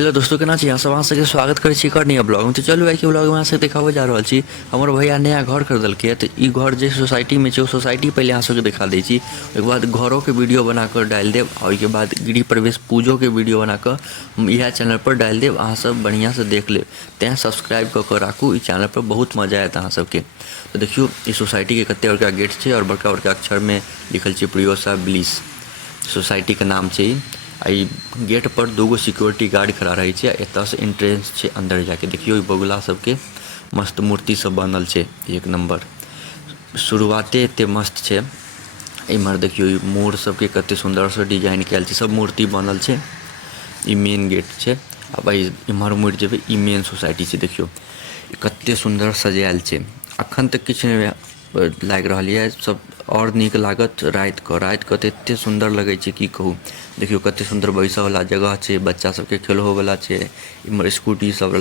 Hello दोस्तों, केना छी? अहाँ सब अहाँ सबके स्वागत करै छी एक नया ब्लॉग में। तो चलू आइ के ब्लॉग में अहाँ सब देखाबे जा रहल छी। हमर भैया नया घर खरीदलकै तो ई घर जे सोसाइटी में छै, ओ सोसाइटी पहले अहाँ सबके दिखा दै छी। ओहिके बाद घरों के वीडियो बनाकर डालि देब, और ओहिके बाद गृह प्रवेश पूजो के वीडियो बनाकर हम इएह चैनल पर डालि देब। अहाँ सब बढ़िया से देख लेब, तेँ सब्सक्राइब कऽ के राखू। ई चैनल पर बहुत मजा आयत अहाँ सबके। तो देखियो ई सोसाइटी के कते बड़का गेट छै, और बड़का बड़का अक्षर में लिखल छै प्रियोसा ब्लिस सोसाइटी के नाम छै। आई गेट पर दूगो सिक्योरिटी गार्ड खड़ा रहे छै। एतऽ से एंट्रेंस छै अंदर जाके। देखियो ई बगुला सबके मस्त मूर्ति सब बनल छै, एक नंबर। शुरुआते एते मस्त छै। इम्हर देखियो ई मोर सबके कते सुंदर से डिजाइन कयल छै, सब मूर्ति बनल छै। ई मेन गेट छै। अब इम्हर मुड़ि जेबै, ई मेन सोसाइटी छै। देखियो कते सुंदर सजायल छै। अखन तक किछु नहि लागि रहल यऽ, सब और नीक लागत राति कऽ तऽ एते सुंदर लगै छै की कहू। देखियो कते सुंदर बैसऽ वाला जगह छै, बच्चा सबके खेलहो वाला छै। इम्हर स्कूटी सब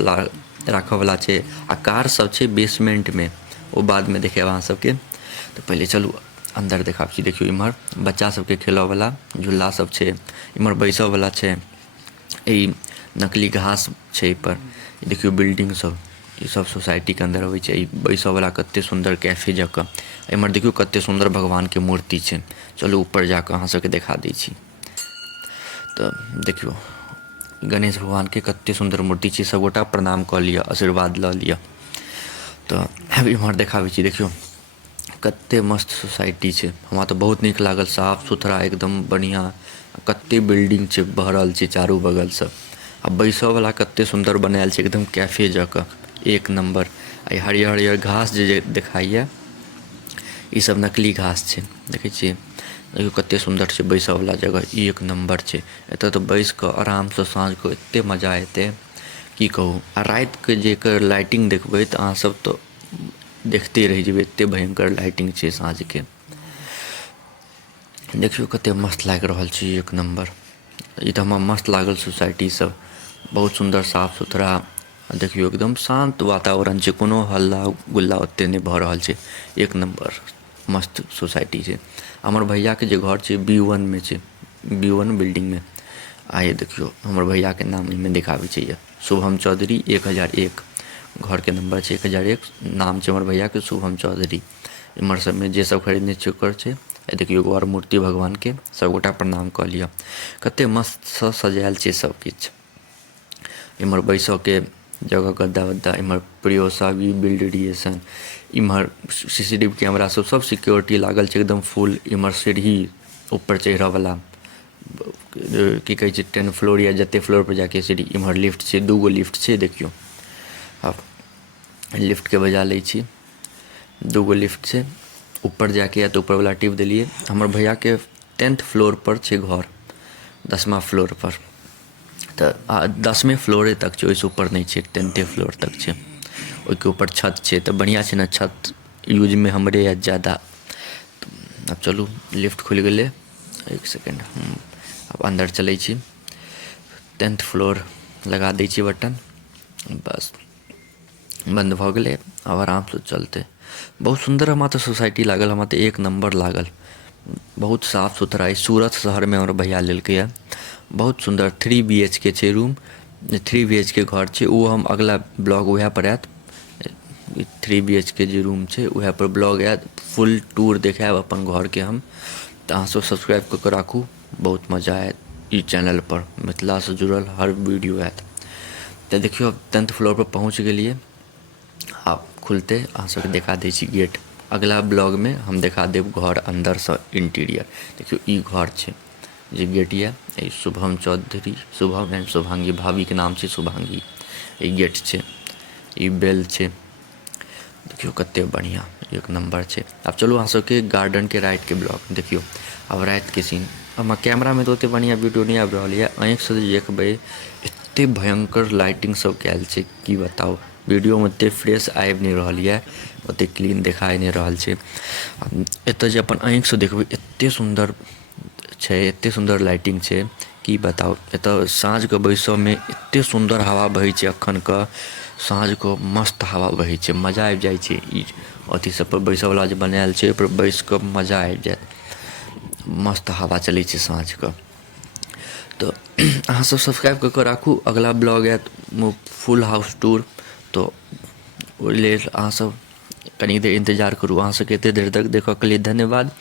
राखऽ वाला छै, आ कार सब छै बेसमेंट में। ओ बाद में देखाब अहाँ सबके। तो पहले चलू अंदर देखाब छी। देखियो इम्हर बच्चा सबके खेलऽ वाला झूला सब छै, इम्हर बैसऽ वाला छै। ई नकली घास छै एहि पर। देखियो बिल्डिंग सब, ई सब सोसाइटी के अंदर अबै छै। ई बैसऽ वाला कते सुंदर कैफे जकाँ। इम्हर देखियो कते सुंदर भगवान के मूर्ति छै। चलू ऊपर जाकऽ अहाँ सबके देखा दै छी। तो देखियो गणेश भगवान के कते सुंदर मूर्ति छै। सबगोटा प्रणाम कऽ लिअ, आशीर्वाद लऽ लिअ। तो अब इम्हर देखाबै छी। देखियो कते मस्त सोसाइटी छै। हमरा तो बहुत नीक लागल, साफ सुथरा एकदम बढ़िया। कते बिल्डिंग छै भरल छै चारू बगल से। आ बैसऽ वाला कते सुंदर बनायल छै, एकदम कैफे जकाँ, एक नंबर। आ हरियर हरियर घास जे देखाइए, ई सब नकली घास छै, देखै छियै। देखियो कते सुंदर छै बैसऽ वाला जगह, एक नंबर छै। एतऽ तो बैस कऽ आराम से साँझ को एते मजा एतै की कहू। आ राति के जे एकर लाइटिंग देखबै तऽ अहाँ सब तो देखते रहि जेबै, एते भयंकर लाइटिंग छै साँझ के। देखियो कते मस्त लागि रहल छै, एक नंबर। ई तऽ हमरा मस्त लागल सोसाइटी सब, बहुत सुंदर साफ सुथरा। देखियो एकदम शांत वातावरण छै, कोनो हल्ला गुल्ला ओते नहि भऽ रहल छै। एक नंबर मस्त सोसाइटी छै। हमर भैया के जे घर छै B1 में छै, B1 बिल्डिंग में। आ ये देखियो हमर भैया के नाम में दिखाबै छै, ये शुभम चौधरी 1001 घर के नंबर छै। 1001 नाम छै हमर भैया के, शुभम चौधरी। इम्हर सब में जे सब खरीदने छै ओकर छै। देखियो एगो और मूर्ति भगवान के, सबगोटा प्रणाम कऽ लिअ। कते मस्त सँ सजायल छै सब किछु। इम्हर बैसऽ के जगह गद्दा वद्दा। इम्हर प्रियोसा वी बिल्डरिएशन। इम्हर CCTV कैमरा सब सिक्योरिटी लागल छै एकदम फुल। इम्हर सीढ़ी ऊपर चढ़ऽ वाला, की कहै छै 10 फ्लोर या जते फ्लोर पर जाके सीढ़ी। इम्हर लिफ्ट छै, दूगो लिफ्ट छै देखियो। अब लिफ्ट के बजा लै छी। दूगो लिफ्ट छै, ऊपर जाके या तो ऊपर वाला टिप देलिए। हमर भैया के 10th फ्लोर पर छै घर, 10वां फ्लोर पर। तो 10वें फ्लोरे तक छै, ओहिसँ ऊपर नहीं छै, 10th फ्लोर तक छै। ओहिके ऊपर छत छै, तो बढ़िया छै ना। छत यूज में हमरे या ज़्यादा। अब चलू लिफ्ट खुलि गेलै, एक सेकेंड। अब अंदर चलै छी। 10th फ्लोर लगा दै छी बटन, बस बंद भऽ गेलै। अब आराम से चलते। बहुत सुंदर हमरा तो सोसाइटी लागल, हमरा तो एक नंबर लागल। बहुत साफ सुथरा। ई सूरत शहर में हमर भैया लेलकै है। बहुत सुंदर 3 BHK छै रूम, 3 BHK घर छै। वो हम अगला ब्लॉग वएह पर आयत। 3 BHK जे रूम छै वएह पर ब्लॉग आयत, फुल टूर देखायब अपन घर के हम। तऽ अहाँ सब सब्सक्राइब कऽ के राखू, बहुत मजा आयत ई चैनल पर। मिथिला से जुड़ल हर वीडियो आयत। तो देखियो 10th फ्लोर पर पहुँच गेलिए। आब खुलते अहाँ सबके देखा दै छी गेट। अगला ब्लॉग में हम देखा देब घर अंदर से इंटीरियर। देखियो ई घर छै जे गेट ये, शुभम चौधरी, शुभम एंड शुभांगी, भाभी के नाम छै शुभांगी। ई गेट छै, ई बेल छै। देखियो कते बढ़िया, एक नंबर छै। अब चलू अहाँ सबके गार्डन के राइट के ब्लॉग देखियो। अब रात के सीन। अब कैमरा में तो ओते बढ़िया वीडियो नहीं आबि रहल यऽ। आँखि से देखबै एते भयंकर लाइटिंग सब कयल छै, की बताउ। वीडियो में ओते फ्रेश आबि नहीं रहल यऽ, ओते क्लीन देखाई नहीं रहल छै। एतऽ जे अपन आँखि से देखबै एते सुंदर छै, एते सुंदर लाइटिंग छै, की बताउ। एतऽ साँझ के बैसऽ में एते सुंदर हवा बहै छै। अखन के साँझ को मस्त हवा बहै छै, मजा आबि जाइ छै। ई अथी सब पर बैसऽ वाला जे बनायल छै, ओहि पर बैस कऽ मजा आबि जायत। मस्त हवा चलै छै साँझ के। तो अहाँ सब सब्सक्राइब कऽ कऽ राखू। अगला ब्लॉग आयत फुल हाउस टूर, तो ओहि लेल अहाँ सब कनी देर इंतजार करू। अहाँ सबके एते देर तक देखऽ के लिए धन्यवाद।